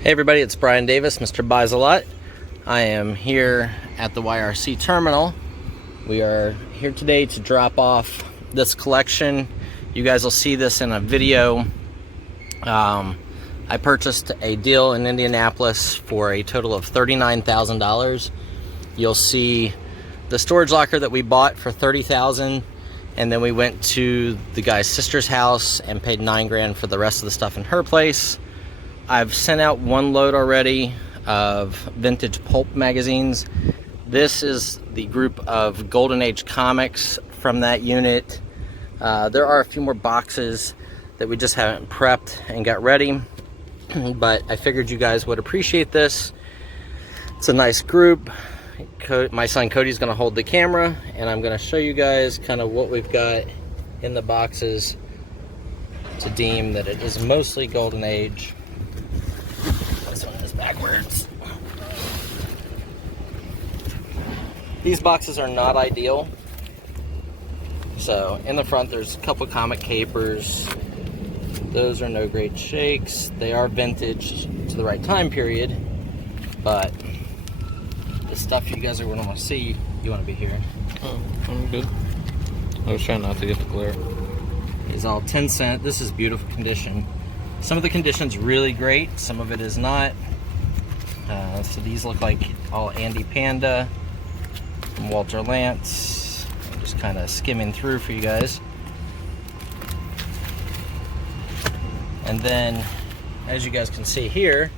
Hey everybody, it's Brian Davis, Mr. Buys a Lot. I am here at the YRC terminal. We are here today to drop off this collection. You guys will see this in a video. I purchased a deal in Indianapolis for a total of $39,000. You'll see the storage locker that we bought for $30,000, and then we went to the guy's sister's house and paid $9,000 for the rest of the stuff in her place. I've sent out one load already of vintage pulp magazines. This is the group of Golden Age comics from that unit. There are a few more boxes that we just haven't prepped and got ready, but I figured you guys would appreciate this. It's a nice group. My son Cody's gonna hold the camera, and I'm gonna show you guys kind of what we've got in the boxes to deem that it is mostly Golden Age. This one is backwards. These boxes are not ideal. So in the front there's a couple comic capers. Those are no great shakes. They are vintage to the right time period, but the stuff you guys are going to want to see, you want to be here. Oh, I'm good. I was trying not to get the glare. These all 10 cent. This is beautiful condition. Some of the condition's really great, some of it is not. So these look like all Andy Panda from Walter Lantz. I'm just kind of skimming through for you guys. And then, as you guys can see here,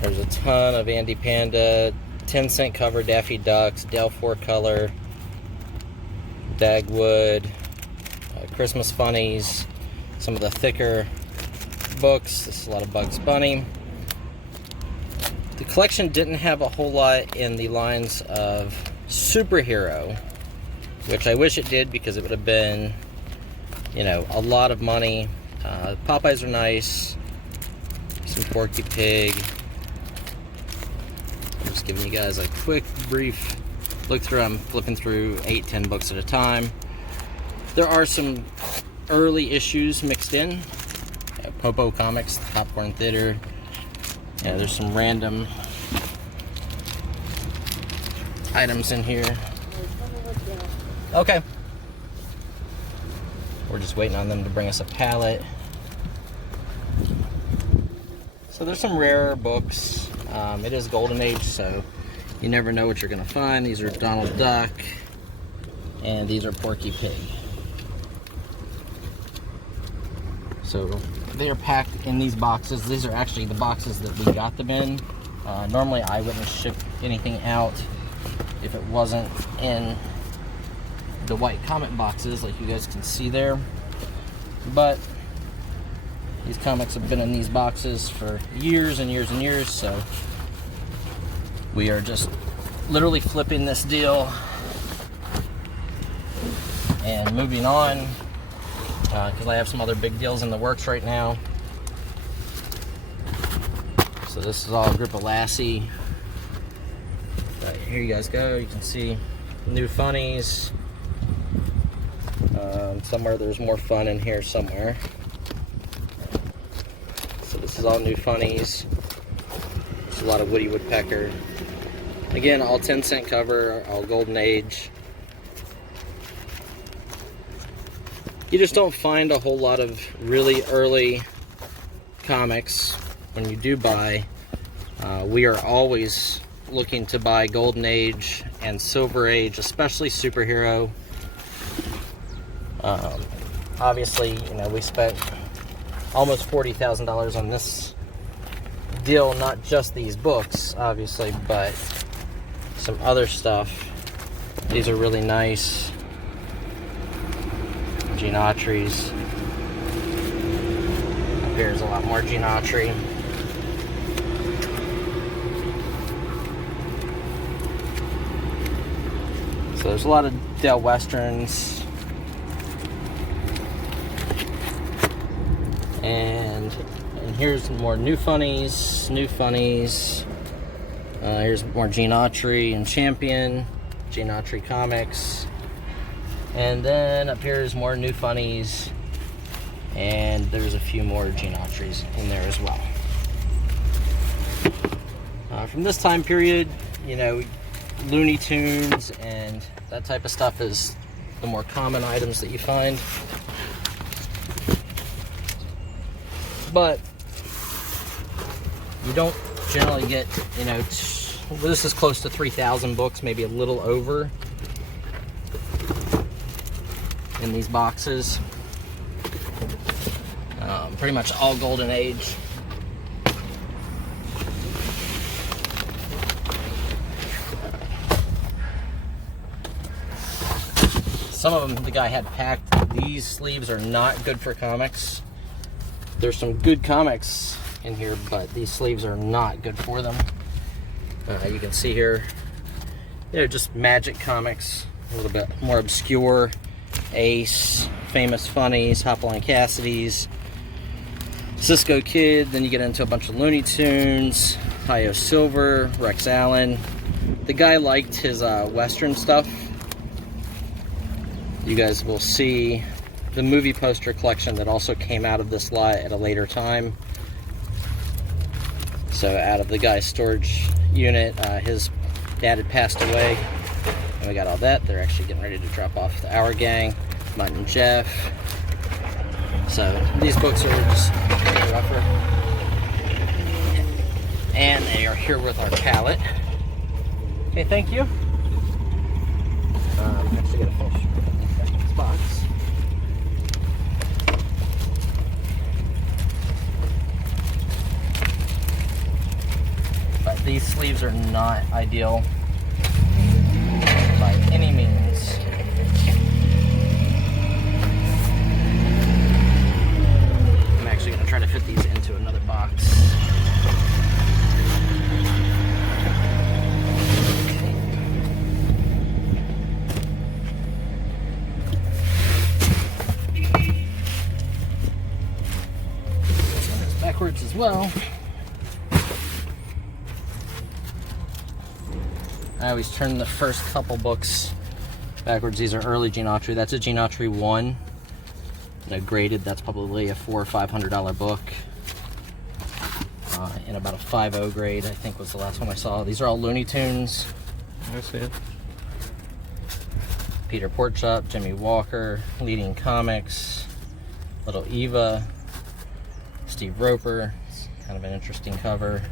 there's a ton of Andy Panda, 10 cent cover Daffy Ducks, Dale 4 color, Dagwood, Christmas Funnies, some of the thicker books. This is a lot of Bugs Bunny. The collection didn't have a whole lot in the lines of superhero, which I wish it did because it would have been, you know, a lot of money. Popeyes are nice. Some Porky Pig. I'm just giving you guys a quick, brief look through. I'm flipping through 8-10 books at a time. There are some early issues mixed in. Popo Comics, Popcorn Theater. Yeah, there's some random items in here. Okay. We're just waiting on them to bring us a pallet. So there's some rarer books. It is Golden Age, so you never know what you're gonna find. These are Donald Duck, and these are Porky Pig. So they are packed in these boxes. These are actually the boxes that we got them in. Normally I wouldn't ship anything out if it wasn't in the white comic boxes like you guys can see there. But these comics have been in these boxes for years and years and years, so we are just literally flipping this deal and moving on. Because I have some other big deals in the works right now. So this is all a group of Lassie. Here you guys go. You can see new Funnies. Somewhere there's more fun in here somewhere. So this is all new Funnies. There's a lot of Woody Woodpecker. Again, all 10 cent cover, all Golden Age. You just don't find a whole lot of really early comics when you do buy. We are always looking to buy Golden Age and Silver Age, especially superhero. Obviously, you know, we spent almost $40,000 on this deal, not just these books, obviously, but some other stuff. These are really nice. Gene Autry's. There's a lot more Gene Autry. So there's a lot of Dale Westerns. And here's more new Funnies. Here's more Gene Autry and Champion. Gene Autry comics. And then up here is more new Funnies, and there's a few more Gene Autrys in there as well. From this time period, you know, Looney Tunes and that type of stuff is the more common items that you find. But you don't generally get, you know, this is close to 3,000 books, maybe a little over in these boxes. Pretty much all Golden Age. Some of them the guy had packed. These sleeves are not good for comics. There's some good comics in here, but these sleeves are not good for them. You can see here, they're just Magic comics, a little bit more obscure. Ace, Famous Funnies, Hopalong Cassidy's, Cisco Kid. Then you get into a bunch of Looney Tunes, Hi-Yo Silver, Rex Allen. The guy liked his Western stuff. You guys will see the movie poster collection that also came out of this lot at a later time. So out of the guy's storage unit, his dad had passed away, and we got all that. They're actually getting ready to drop off the Our Gang, Mutt and Jeff. So these books are just rougher. And they are here with our palette. Okay, thank you. I'm actually gonna finish this box. But these sleeves are not ideal by any means. I'm actually gonna try to fit these into another box. Backwards as well. I always turn the first couple books backwards. These are early Gene Autry. That's a Gene Autry 1. You know, graded, that's probably a $400 or $500 book. In about a 5.0 grade, I think was the last one I saw. These are all Looney Tunes. I see it. Peter Porkchop, Jimmy Walker, Leading Comics, Little Eva, Steve Roper. It's kind of an interesting cover.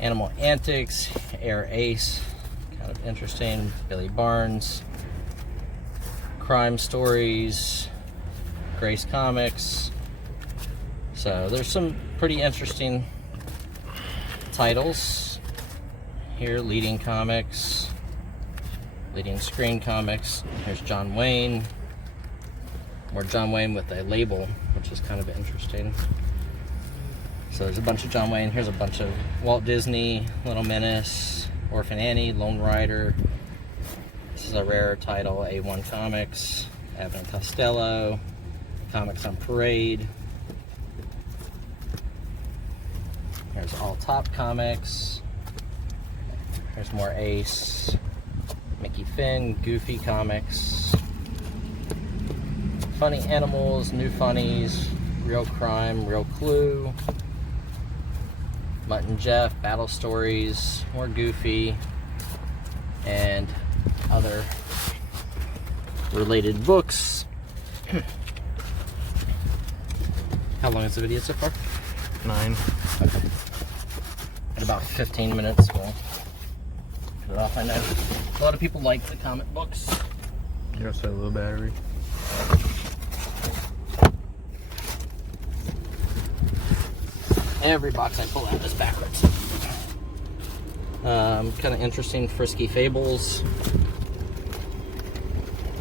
Animal Antics, Air Ace, kind of interesting. Billy Barnes, Crime Stories, Grace Comics. So there's some pretty interesting titles here. Leading Comics, Leading Screen Comics. Here's John Wayne. More John Wayne with a label, which is kind of interesting. So there's a bunch of John Wayne. Here's a bunch of Walt Disney, Little Menace, Orphan Annie, Lone Rider. This is a rare title, A1 Comics, Abbott and Costello, Comics on Parade. Here's All Top Comics. Here's more Ace, Mickey Finn, Goofy Comics, Funny Animals, New Funnies, Real Crime, Real Clue, Mutt and Jeff, Battle Stories, more Goofy, and other related books. How long is the video so far? 9. Okay. In about 15 minutes, we'll put it off. I know a lot of people like the comic books. You also have a little battery. Every box I pull out is backwards. Kind of interesting, Frisky Fables.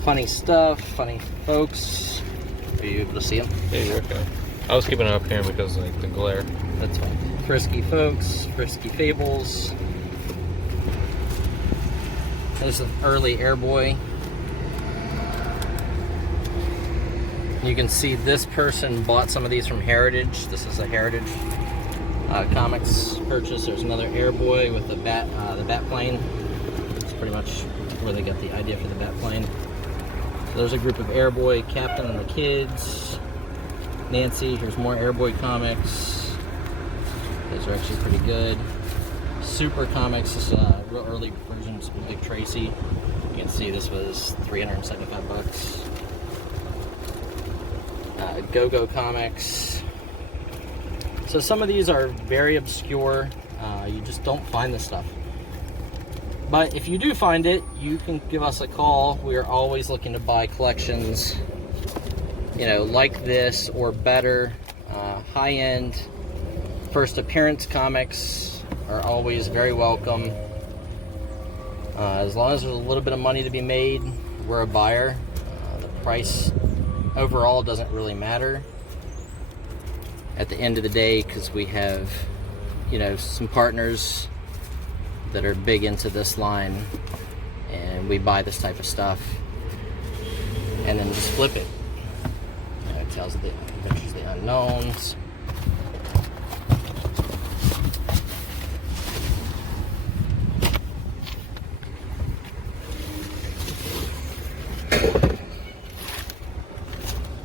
Funny stuff, funny folks. Are you able to see them? Yeah, you're okay. I was keeping it up here because like the glare. That's fine. Frisky Folks, Frisky Fables. There's an early Airboy. You can see this person bought some of these from Heritage. This is a Heritage Comics purchase. There's another Airboy with the bat plane. It's pretty much where they got the idea for the bat plane. So there's a group of Airboy, Captain and the Kids, Nancy. Here's more Airboy comics. Those are actually pretty good. Super Comics. This is real early versions of Dick Tracy. You can see this was 375 bucks. Go-Go Comics. So some of these are very obscure. You just don't find this stuff. But if you do find it, you can give us a call. We are always looking to buy collections, you know, like this or better. High-end first appearance comics are always very welcome. As long as there's a little bit of money to be made, we're a buyer. The price overall doesn't really matter at the end of the day, because we have, you know, some partners that are big into this line, and we buy this type of stuff and then just flip it. You know, it tells the Adventures of the Unknowns.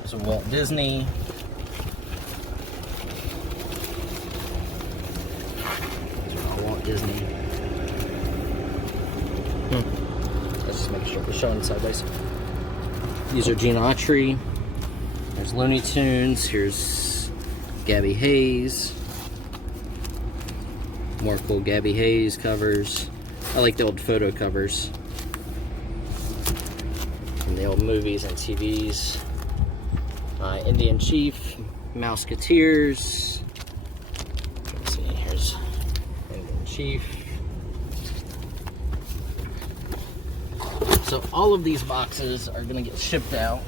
So Walt Disney. Disney. Let's just make sure we're showing sideways. These are Gene Autry. There's Looney Tunes. Here's Gabby Hayes. More cool Gabby Hayes covers. I like the old photo covers from the old movies and TVs. Indian Chief, Mouseketeers. Let's see, here's Chief. So all of these boxes are going to get shipped out.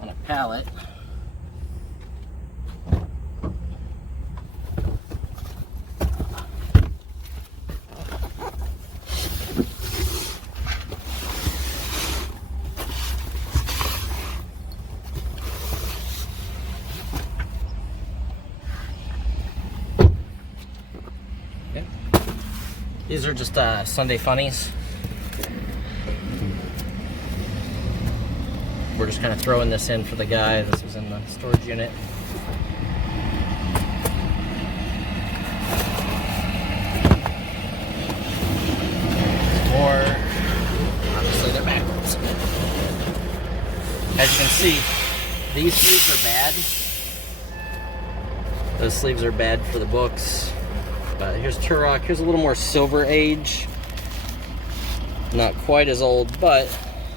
On a pallet. These are just Sunday Funnies. We're just kind of throwing this in for the guy. This was in the storage unit. Or, obviously they're backwards. As you can see, these sleeves are bad. Those sleeves are bad for the books. Here's Turok. Here's a little more Silver Age. Not quite as old, but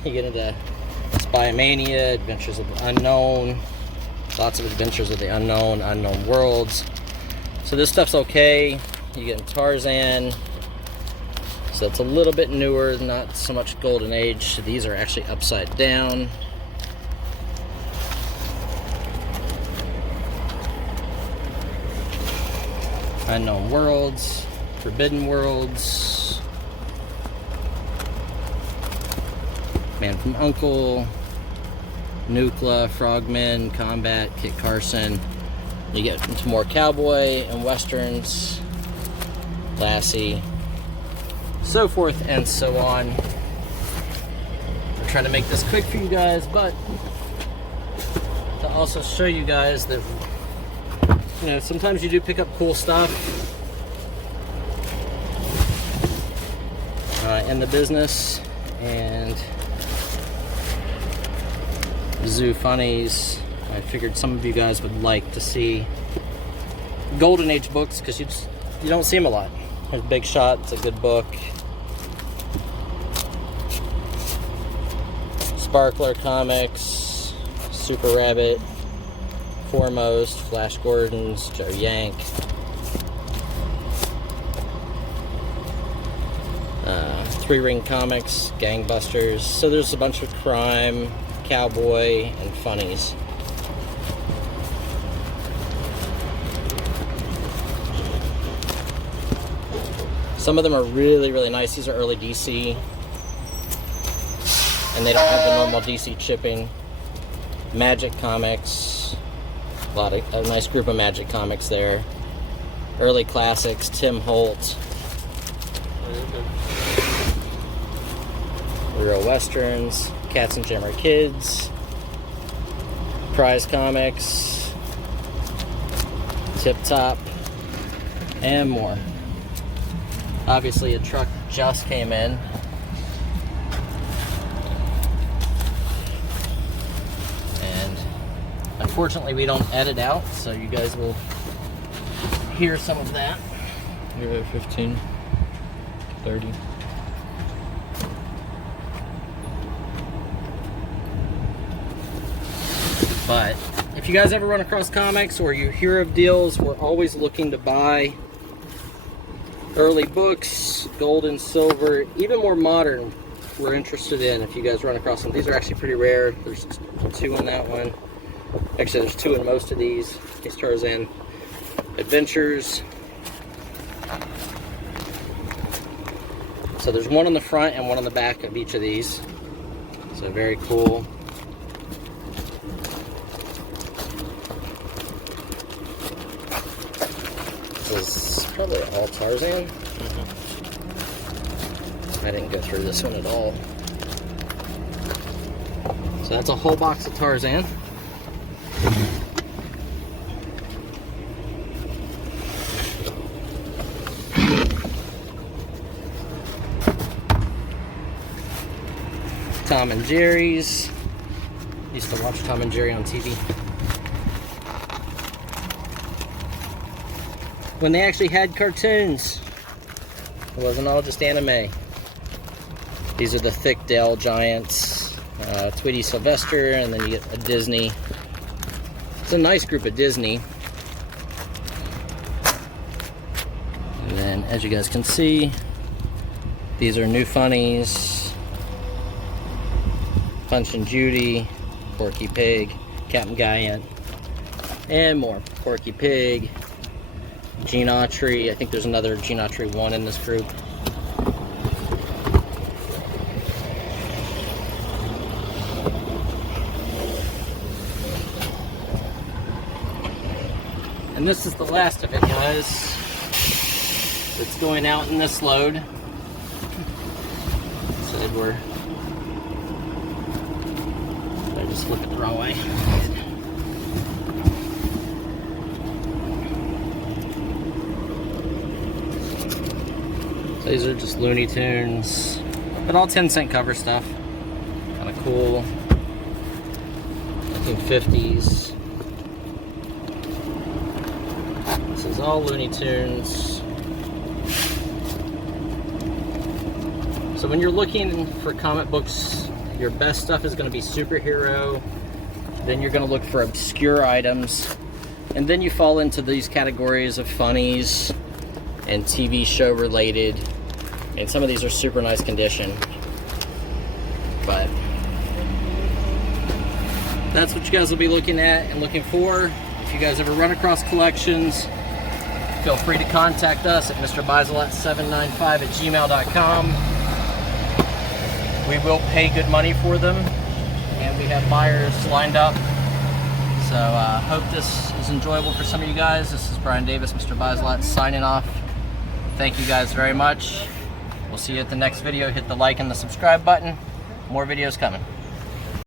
you get into Spy Mania, Adventures of the Unknown. Lots of Adventures of the Unknown, Unknown Worlds. So this stuff's okay. You get Tarzan. So it's a little bit newer, not so much Golden Age. These are actually upside down. Unknown Worlds, Forbidden Worlds, Man from U.N.C.L.E., Nucla, Frogmen, Combat, Kit Carson. You get into more cowboy and westerns, Lassie, so forth and so on. I'm trying to make this quick for you guys, but to also show you guys that, you know, sometimes you do pick up cool stuff in the business. And Zoo Funnies, I figured some of you guys would like to see Golden Age books, because you don't see them a lot. There's Big Shot, it's a good book. Sparkler Comics, Super Rabbit, Foremost, Flash Gordon's, Joe Yank. Three Ring Comics, Gangbusters. So there's a bunch of crime, cowboy, and funnies. Some of them are really, really nice. These are early DC. And they don't have the normal DC shipping. Magic Comics. A nice group of Magic Comics there. Early classics, Tim Holt. Real Westerns, Cats and Jammer Kids, Prize Comics, tip top, and more. Obviously a truck just came in. And unfortunately we don't edit out, so you guys will hear some of that. You're at 15, 30. But if you guys ever run across comics or you hear of deals, we're always looking to buy early books, gold and silver, even more modern. We're interested in if you guys run across them. These are actually pretty rare. There's 2 in that one. Actually, there's 2 in most of these Tarzan Adventures. So there's 1 on the front and 1 on the back of each of these. So very cool. This is probably all Tarzan. I didn't go through this one at all. So that's a whole box of Tarzan. Tom and Jerry's. Used to watch Tom and Jerry on TV. When they actually had cartoons. It wasn't all just anime. These are the thick Dell Giants, Tweety Sylvester, and then you get a Disney. It's a nice group of Disney. And then, as you guys can see, these are new Funnies, Punch and Judy, Porky Pig, Captain Giant, and more. Porky Pig, Gene Autry. I think there's another Gene Autry 1 in this group. And this is the last of it, guys. It's going out in this load. Said we're... I just flipped it the wrong way. So these are just Looney Tunes, but all 10-cent cover stuff. Kind of cool. 1950s. This is all Looney Tunes. So when you're looking for comic books, your best stuff is going to be superhero. Then you're going to look for obscure items. And then you fall into these categories of funnies and TV show related. And some of these are super nice condition. But that's what you guys will be looking at and looking for. If you guys ever run across collections, feel free to contact us at mrbisolette795@gmail.com. We will pay good money for them, and we have buyers lined up. So hope this is enjoyable for some of you guys. This is Brian Davis, Mr. Bisolette, signing off. Thank you guys very much. We'll see you at the next video. Hit the like and the subscribe button. More videos coming.